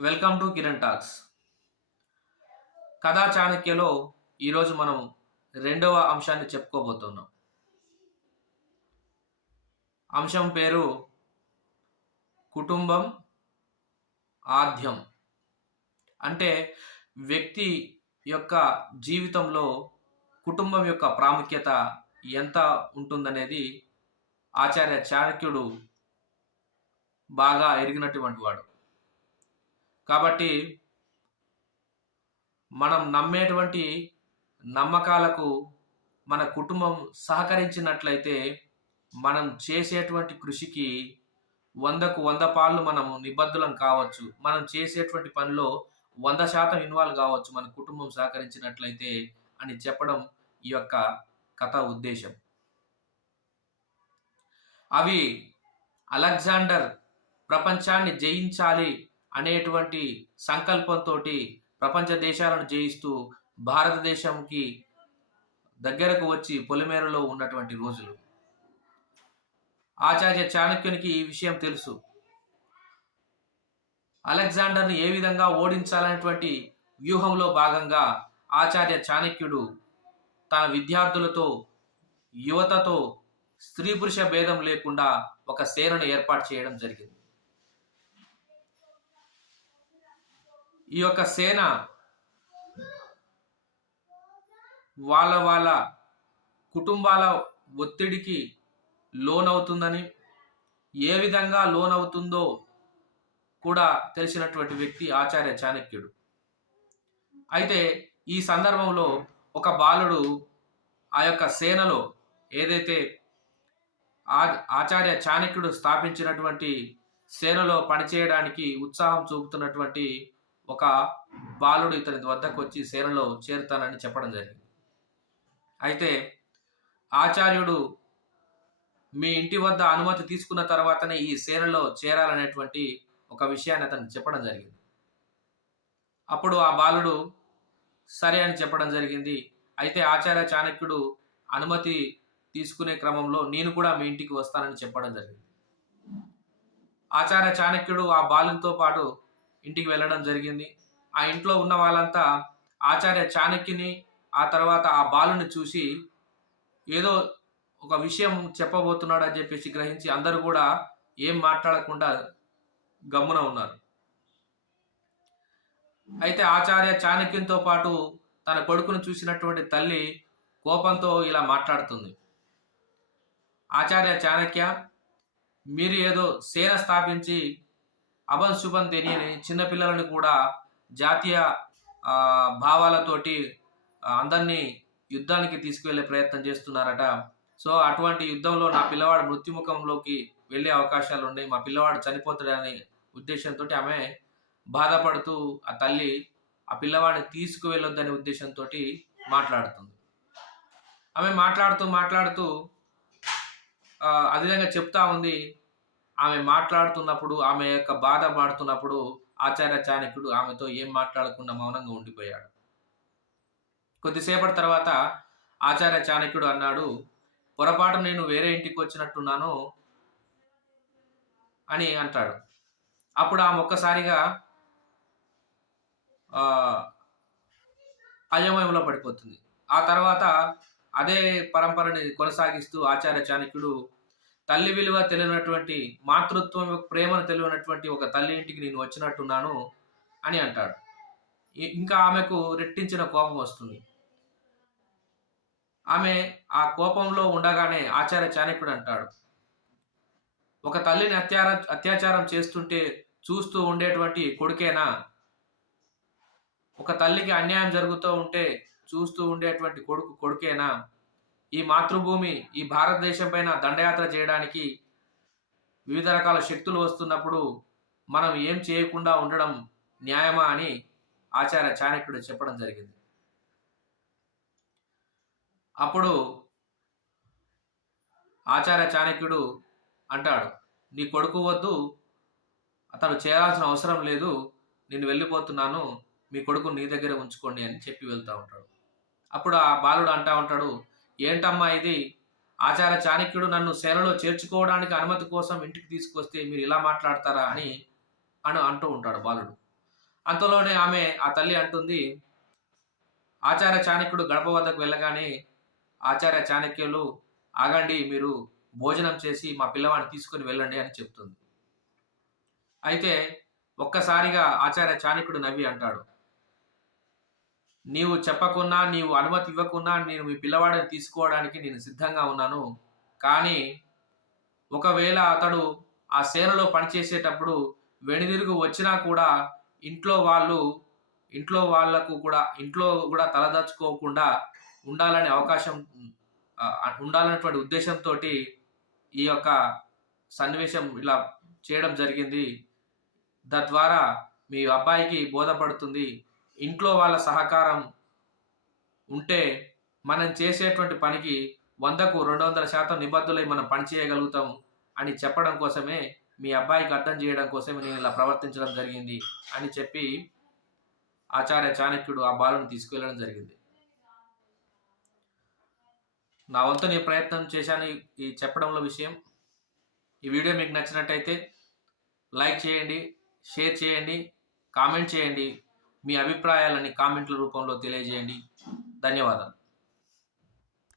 Welcome to Kiran talks. కథా చాణక్యలో ఈరోజు మనం రెండవ అంశాన్ని చెప్పుకోబోతున్నాం. అంశం పేరు కుటుంబం ఆద్యం. అంటే వ్యక్తి యొక్క జీవితంలో కుటుంబం యొక్క ప్రాముఖ్యత ఎంత ఉంటుందనేది ఆచార్య చాణక్యుడు బాగా ఎరిగినటువంటి వాడు. కాబట్టి మనం నమ్మేటువంటి నమ్మకాలకు మన కుటుంబం సహకరించినట్లయితే మనం చేసేటువంటి కృషికి వందకు వంద పాళ్ళు మనం నిబద్ధులం కావచ్చు. మనం చేసేటువంటి పనిలో వంద శాతం ఇన్వాల్వ్ కావచ్చు మన కుటుంబం సహకరించినట్లయితే అని చెప్పడం ఈ యొక్క కథ ఉద్దేశం. అవి అలెగ్జాండర్ ప్రపంచాన్ని జయించాలి అనేటువంటి సంకల్పంతో ప్రపంచ దేశాలను జయిస్తూ భారతదేశంకి దగ్గరకు వచ్చి పొలిమేరలో ఉన్నటువంటి రోజులు. ఆచార్య చాణక్యునికి ఈ విషయం తెలుసు. అలెగ్జాండర్ని ఏ విధంగా ఓడించాలనేటువంటి వ్యూహంలో భాగంగా ఆచార్య చాణక్యుడు తన విద్యార్థులతో యువతతో స్త్రీ పురుష భేదం లేకుండా ఒక సేనను ఏర్పాటు చేయడం జరిగింది. ఈ యొక్క సేన వాళ్ళ వాళ్ళ కుటుంబాల ఒత్తిడికి లోనవుతుందని ఏ విధంగా లోనవుతుందో కూడా తెలిసినటువంటి వ్యక్తి ఆచార్య చాణక్యుడు. అయితే ఈ సందర్భంలో ఒక బాలుడు ఆ యొక్క సేనలో ఏదైతే ఆచార్య చాణక్యుడు స్థాపించినటువంటి సేనలో పనిచేయడానికి ఉత్సాహం చూపుతున్నటువంటి ఒక బాలుడు ఇతని వద్దకు వచ్చి సేనలో చేరుతానని చెప్పడం జరిగింది. అయితే ఆచార్యుడు మీ ఇంటి వద్ద అనుమతి తీసుకున్న తర్వాతనే ఈ సేనలో చేరాలనేటువంటి ఒక విషయాన్ని అతను చెప్పడం జరిగింది. అప్పుడు ఆ బాలుడు సరే అని చెప్పడం జరిగింది. అయితే ఆచార్య చాణక్యుడు అనుమతి తీసుకునే క్రమంలో నేను కూడా మీ ఇంటికి వస్తానని చెప్పడం జరిగింది. ఆచార్య చాణక్యుడు ఆ బాలుతో పాటు ఇంటికి వెళ్ళడం జరిగింది. ఆ ఇంట్లో ఉన్న వాళ్ళంతా ఆచార్య చాణక్యుని ఆ తర్వాత ఆ బాలుని చూసి ఏదో ఒక విషయం చెప్పబోతున్నాడు అని చెప్పేసి గ్రహించి అందరూ కూడా ఏం మాట్లాడకుండా గమ్మున ఉన్నారు. అయితే ఆచార్య చాణక్యంతో పాటు తన కొడుకును చూసినటువంటి తల్లి కోపంతో ఇలా మాట్లాడుతుంది. ఆచార్య చాణక్య మీరు ఏదో సేన స్థాపించి అభం శుభం తెలియని చిన్నపిల్లలను కూడా జాతీయ భావాలతోటి అందరినీ యుద్ధానికి తీసుకువెళ్ళే ప్రయత్నం చేస్తున్నారట. సో అటువంటి యుద్ధంలో నా పిల్లవాడు మృత్యుముఖంలోకి వెళ్ళే అవకాశాలు ఉన్నాయి. మా పిల్లవాడు చనిపోతాడనే ఉద్దేశంతో ఆమె బాధపడుతూ ఆ తల్లి ఆ పిల్లవాడిని తీసుకువెళ్ళొద్దనే ఉద్దేశంతో మాట్లాడుతుంది. ఆమె మాట్లాడుతూ మాట్లాడుతూ అదేవిధంగా చెప్తా ఉంది ఆమె మాట్లాడుతున్నప్పుడు ఆమె యొక్క బాధ పాడుతున్నప్పుడు ఆచార్య చాణక్యుడు ఆమెతో ఏం మాట్లాడకుండా మౌనంగా ఉండిపోయాడు. కొద్దిసేపటి తర్వాత ఆచార్య చాణక్యుడు అన్నాడు పొరపాటు నేను వేరే ఇంటికి వచ్చినట్టున్నాను అని అంటాడు. అప్పుడు ఆమె ఒక్కసారిగా అయోమయంలో పడిపోతుంది. ఆ తర్వాత అదే పరంపరని కొనసాగిస్తూ ఆచార్య చాణక్యుడు తల్లి విలువ తెలియనటువంటి మాతృత్వం ప్రేమను తెలియనటువంటి ఒక తల్లి ఇంటికి నేను వచ్చినట్టున్నాను అని అంటాడు. ఇంకా ఆమెకు రెట్టించిన కోపం వస్తుంది. ఆమె ఆ కోపంలో ఉండగానే ఆచార్య చాణక్యుడు అంటాడు ఒక తల్లిని అత్యార అత్యాచారం చేస్తుంటే చూస్తూ ఉండేటువంటి కొడుకేనా? ఒక తల్లికి అన్యాయం జరుగుతూ ఉంటే చూస్తూ ఉండేటువంటి కొడుకు కొడుకేనా? ఈ మాతృభూమి ఈ భారతదేశం పైన దండయాత్ర చేయడానికి వివిధ రకాల శక్తులు వస్తున్నప్పుడు మనం ఏం చేయకుండా ఉండడం న్యాయమా అని ఆచార్య చాణక్యుడు చెప్పడం జరిగింది. అప్పుడు ఆచార్య చాణక్యుడు అంటాడు నీ కొడుకు వద్దు అతను చేయాల్సిన అవసరం లేదు నేను వెళ్ళిపోతున్నాను మీ కొడుకు నీ దగ్గర ఉంచుకోండి అని చెప్పి వెళ్తూ ఉంటాడు. అప్పుడు ఆ బాలుడు అంటా ఉంటాడు ఏంటమ్మా ఇది? ఆచార చాణక్యుడు నన్ను సేనలో చేర్చుకోవడానికి అనుమతి కోసం ఇంటికి తీసుకొస్తే మీరు ఇలా మాట్లాడతారా అని అని అంటూ ఉంటాడు బాలుడు. అంతలోనే ఆమె ఆ తల్లి అంటుంది ఆచార్య చాణక్యుడు గడప వద్దకు వెళ్ళగానే ఆచార్య చాణక్యులు ఆగండి మీరు భోజనం చేసి మా పిల్లవాడిని తీసుకొని వెళ్ళండి అని చెప్తుంది. అయితే ఒక్కసారిగా ఆచార్య చాణక్యుడు నవ్వి అంటాడు. నీవు చెప్పకున్నా నీవు అనుమతి ఇవ్వకున్నా నేను మీ పిల్లవాడిని తీసుకోవడానికి నేను సిద్ధంగా ఉన్నాను. కానీ ఒకవేళ అతడు ఆ సేనలో పనిచేసేటప్పుడు వెనుదిరుగు వచ్చినా కూడా ఇంట్లో వాళ్ళు ఇంట్లో వాళ్ళకు కూడా ఇంట్లో కూడా తలదాచుకోకుండా ఉండాలనే అవకాశం ఉండాలనేటువంటి ఉద్దేశంతో ఈ యొక్క సన్నివేశం ఇలా చేయడం జరిగింది. తద్వారా మీ అబ్బాయికి బోధపడుతుంది. ఇంట్లో వాళ్ళ సహకారం ఉంటే మనం చేసేటువంటి పనికి వందకు రెండు వందల శాతం నిబద్ధులై మనం పని చేయగలుగుతాం అని చెప్పడం కోసమే మీ అబ్బాయికి అర్థం చేయడం కోసమే నేను ఇలా ప్రవర్తించడం జరిగింది అని చెప్పి ఆచార్య చాణక్యుడు ఆ బాలుని తీసుకువెళ్ళడం జరిగింది. నా వంతు నేను ప్రయత్నం చేశాను ఈ చెప్పడంలో విషయం. ఈ వీడియో మీకు నచ్చినట్టయితే లైక్ చేయండి షేర్ చేయండి కామెంట్ చేయండి. మీ అభిప్రాయాలని కామెంట్ల రూపంలో తెలియజేయండి. ధన్యవాదాలు.